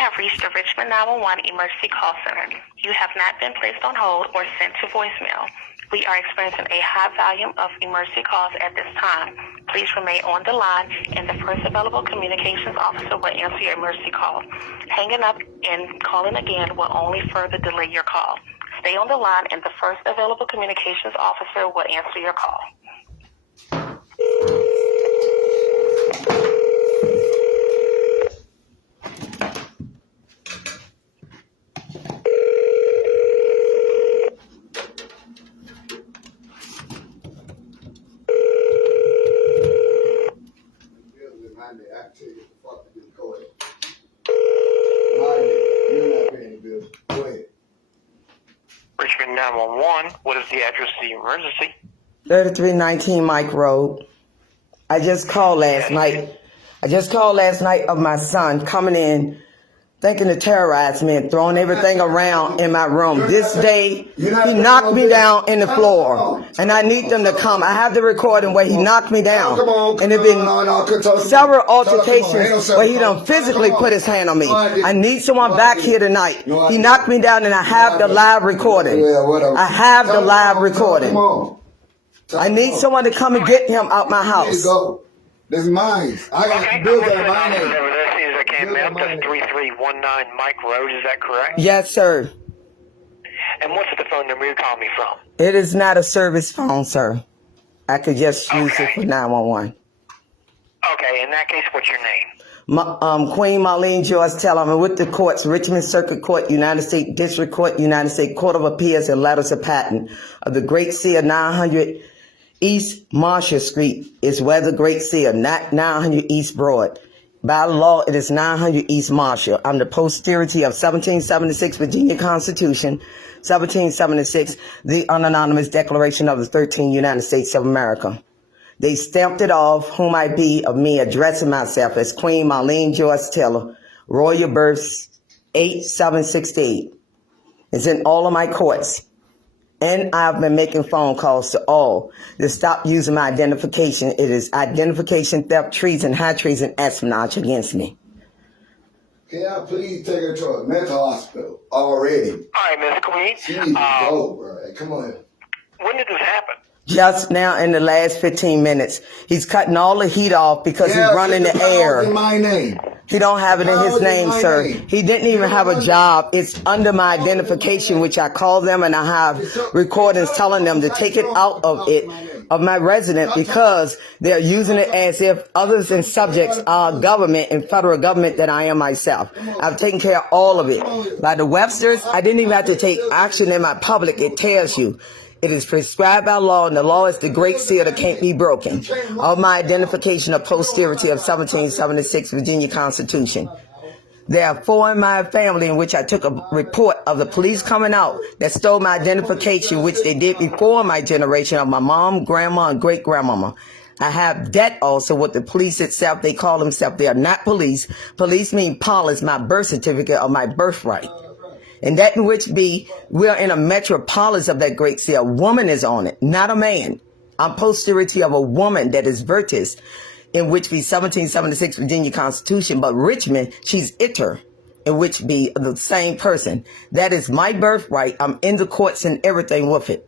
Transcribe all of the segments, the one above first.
have reached the Richmond 911 Emergency Call Center. You have not been placed on hold or sent to voicemail. We are experiencing a high volume of emergency calls at this time. Please remain on the line, and the first available communications officer will answer your emergency call. Hanging up and calling again will only further delay your call. Stay on the line, and the first available communications officer will answer your call. Richmond 911, what is the address of the emergency? 3319 Mike Road. I just called last night of my son coming in thinking to terrorize me and throwing everything around in my room. This day, he knocked me down in the floor, and I need them to come. I have the recording where he knocked me down, and there have been several altercations where he done physically put his hand on me. I need someone back here tonight. He knocked me down, and I have the live recording. I have the live recording. I need someone to come and get him out my house. This is mine. I got bills at my name. I can't map. That's 3319 Mike Road. Is that correct? Yes, sir. And what's the phone number you're calling me from? It is not a service phone, sir. I could just use it for 911. Okay, in that case, what's your name? Queen Marlene Joyce Taylor. I'm with the courts, Richmond Circuit Court, United States District Court, United States Court of Appeals, and letters of patent of the Great Seal 900 East Marshall Street is where the Great Seal, not 900 East Broad. By law, it is 900 East Marshall. I'm the posterity of 1776 Virginia Constitution, 1776, the unanimous Declaration of the 13th United States of America. They stamped it off, whom I be, of me addressing myself as Queen Marlene Joyce Taylor, Royal Births 8768. It's in all of my courts. And I've been making phone calls to all to stop using my identification. It is identification theft, treason, high treason, espionage against me. Can I please take her to a mental hospital already? All right, Miss Queen. She needs to go, bro. Hey, come on. When did this happen? Just now in the last 15 minutes. He's cutting all the heat off because he's running the air. In my name. He don't have it in his name, sir. He didn't even have a job. It's under my identification, which I call them, and I have recordings telling them to take it out of my resident, because they're using it as if others and subjects are government and federal government that I am myself. I've taken care of all of it. By the Websters, I didn't even have to take action in my public. It tells you. It is prescribed by law, and the law is the Great Seal that can't be broken. Of my identification of posterity of 1776 Virginia Constitution. There are 4 in my family in which I took a report of the police coming out that stole my identification, which they did before my generation of my mom, grandma, and great-grandmama. I have that also with the police itself. They call themselves, they are not police. Police mean polis, my birth certificate of my birthright. And that in which we're in a metropolis of that Great Seal. A woman is on it, not a man. I'm posterity of a woman that is Virtus, in which be 1776 Virginia Constitution, but Richmond, she's Iter, in which be the same person. That is my birthright. I'm in the courts and everything with it.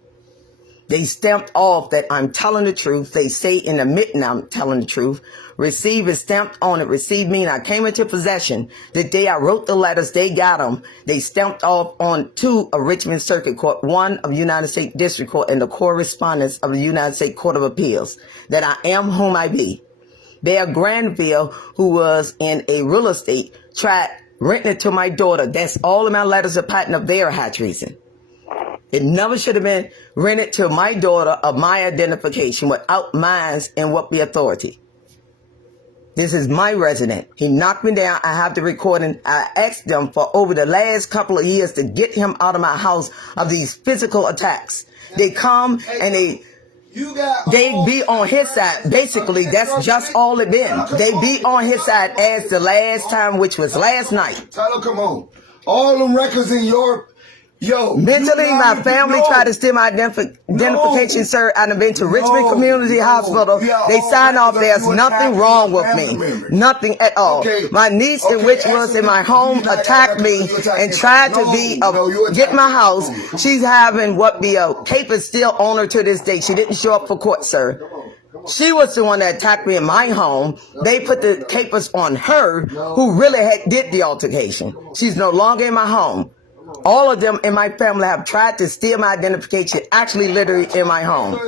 They stamped off that I'm telling the truth. They say in the mitten I'm telling the truth. Receive is stamped on it. Receive mean I came into possession. The day I wrote the letters, they got them. They stamped off on 2 of Richmond Circuit Court, 1 of United States District Court, and the correspondence of the United States Court of Appeals, that I am whom I be. Bear Granville, who was in a real estate, tried renting it to my daughter. That's all of my letters of patent of their high treason. It never should have been rented to my daughter of my identification without mine and what the authority. This is my resident. He knocked me down. I have the recording. I asked them for over the last couple of years to get him out of my house of these physical attacks. They come and they be on his side. Basically, that's just all it been. They be on his side as the last time, which was last night. Tyler, come on. All them records in your Mentally, my family tried to steal my identification, sir. I've been to Richmond Community Hospital. They signed off. There's nothing wrong with me. Nothing at all. My niece, which was in my home, attacked me and tried to get my house. She's having papers still on her to this day. She didn't show up for court, sir. She was the one that attacked me in my home. They put the papers on her, who really did the altercation. She's no longer in my home. All of them in my family have tried to steal my identification, actually literally in my home.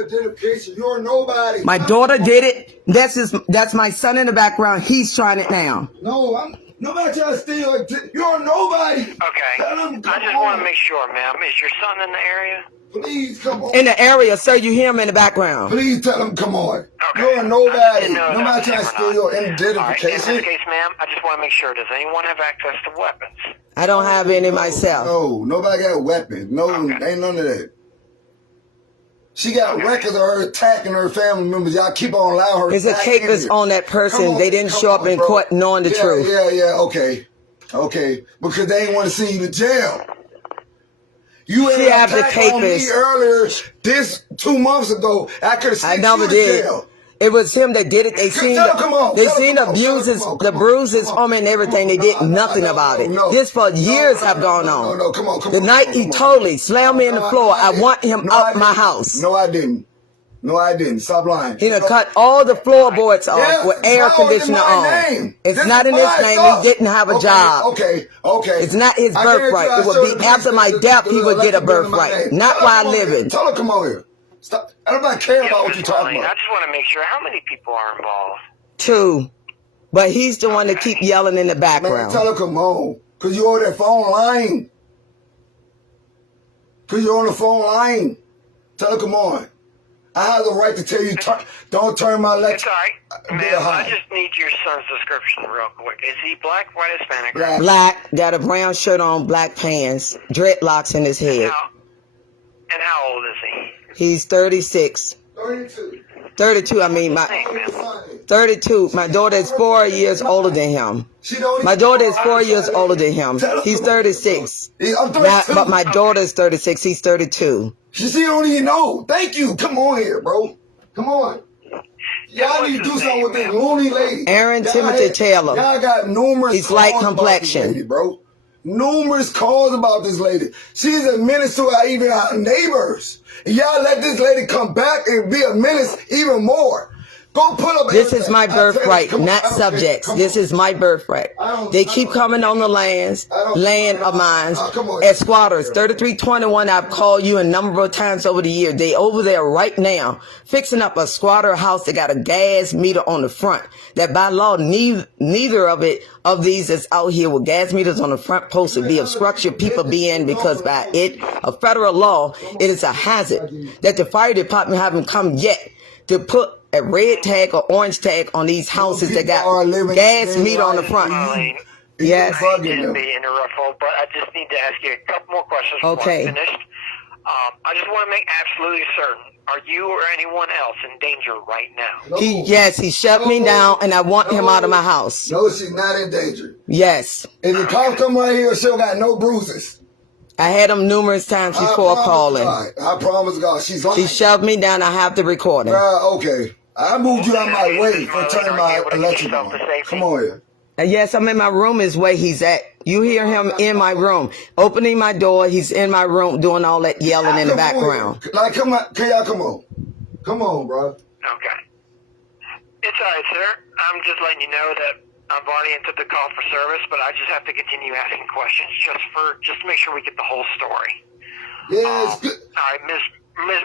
You're nobody. My daughter did it. That's my son in the background. He's trying it now. No, nobody trying to steal. You're nobody. Okay. I just want to make sure, ma'am. Is your son in the area? Please come on. In the area, sir, you hear him in the background. Please tell him, come on. Okay. You're nobody. Nobody trying to steal your identification. Right. In this case, ma'am, I just want to make sure. Does anyone have access to weapons? I don't have any myself. No, nobody got weapons. No, ain't none of that. She got records of her attacking her family members. Y'all keep on allowing her. There's a papers on that person. They didn't show up in court knowing the truth. Yeah, okay. Because they ain't want to send you to jail. You had an attack on me earlier, 2 months ago. I could have sent you to jail. It was him that did it. They seen the bruises on me and everything. They did nothing about it. This for years have gone on. No, come on. The night he totally slammed me in the floor, I want him out my house. No, I didn't. Stop lying. He done cut all the floorboards off with air conditioner on. It's not in his name. He didn't have a job. Okay. It's not his birthright. It would be after my death he would get a birthright. Not while living. Tell her come on here. Stop. I don't care about what you're talking about. I just want to make sure. How many people are involved? 2. But he's the one that keep yelling in the background. Man, tell her come on. Because you're on that phone line. Tell her come on. I have the right to tell you, don't turn my lecture. It's all right. Ma'am, I just need your son's description real quick. Is he black, white, Hispanic? Black, got a brown shirt on, black pants, dreadlocks in his head. And how old is he? He's 36. 32, I mean, 32. My daughter is 4 years older than him. My daughter is 4 years older than him. He's 36. But my daughter is 36. He's 32. She don't even know. Thank you. Come on here, bro. Come on. Y'all need to do something with this loony lady. Aaron Timothy Taylor. Y'all got numerous He's light complexion. Lady, bro. Numerous calls about this lady. She's a menace to even our neighbors. And y'all let this lady come back and be a menace even more. Go put up. This is my birthright, not subjects. This is my birthright. They keep coming on the land of mine as squatters. 3321, I've called you a number of times over the years. They over there right now fixing up a squatter house that got a gas meter on the front. That by law, neither of these is out here with gas meters on the front post to be of structure people be in, because by a federal law, it is a hazard that the fire department haven't come yet to put a red tag or orange tag on these houses that got gas meter on the front. Yes. I didn't be interrupted, but I just need to ask you a couple more questions before I'm finished. I just want to make absolutely certain. Are you or anyone else in danger right now? He shut me down, and I want him out of my house. No, she's not in danger. Yes. If the cops come right here, she'll got no bruises. I had him numerous times before calling. I promise God, she's lying. He shoved me down. I have the recording. Okay. I moved you out my way for turning my electric on. Come on here. Yes, I'm in my room is where he's at. You hear him in my room. Opening my door, he's in my room doing all that yelling in the background. Like, come on. Can y'all come on? Come on, bro. Okay. It's all right, sir. I'm just letting you know that I've already entered the call for service, but I just have to continue asking questions just to make sure we get the whole story. Yes. All right, Ms.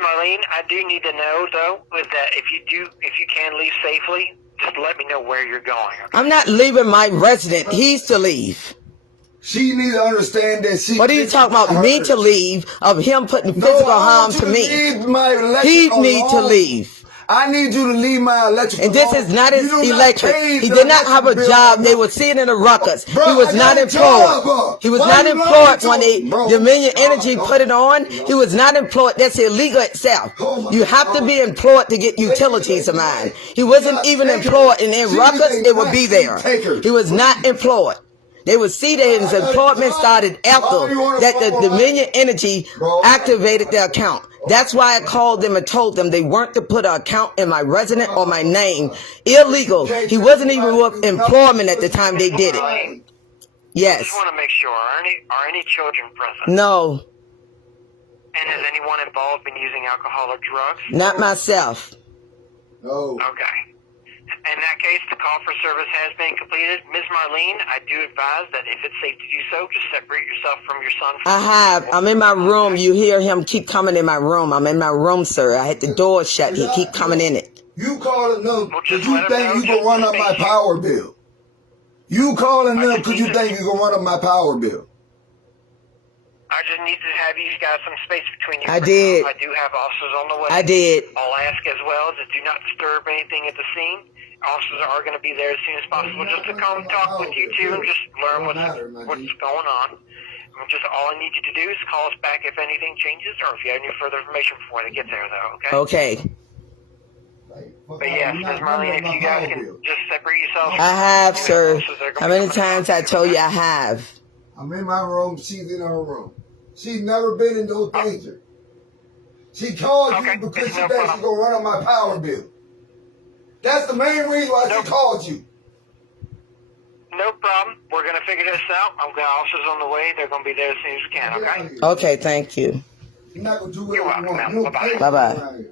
Marlene, I do need to know, though, that if you can leave safely, just let me know where you're going. Okay? I'm not leaving my resident. He's to leave. She needs to understand that she... What are you talking about? Me to leave, of him putting physical harm to me. He needs to leave. I need you to leave my electric. And this is not his electric. He did not have a job. They were seeing in the ruckus. He was not employed. He was not employed when Dominion Energy put it on. He was not employed. That's illegal itself. You have to be employed to get utilities of mine. He wasn't even employed, and in ruckus, it would be there. He was not employed. They would see that his employment started after that the Dominion Energy activated the account. That's why I called them and told them they weren't to put an account in my resident or my name. Illegal. He wasn't even with employment at the time they did it. Yes. I just want to make sure. Are any children present? No. And has anyone involved been using alcohol or drugs? Not myself. No. Okay. In that case, the call for service has been completed. Ms. Marlene, I do advise that if it's safe to do so, just separate yourself from your son. I have. I'm in my room. You hear him keep coming in my room. I'm in my room, sir. I had the door shut. He keep coming in it. You calling them because you think you can run up my power bill. You calling them because you think you can run up my power bill. I just need to have you guys some space between you. I did. I do have officers on the way. I did. I'll ask as well to do not disturb anything at the scene. Officers are going to be there as soon as possible just to come talk with you too and just learn what's going on. Just all I need you to do is call us back if anything changes or if you have any further information before they get there, though. Okay. Okay. But yes, Ms. Marlene, if you guys can just separate yourselves. I have, sir. How many times I told you I have? I'm in my room. She's in her room. She's never been in no danger. She called you because she thinks she's going to run on my power bill. That's the main reason why she called you. No problem. We're going to figure this out. I've got officers on the way. They're going to be there as soon as we can, okay? Okay, thank you. You're not going to do what You're you welcome, want. ma'am. Bye-bye. Bye-bye.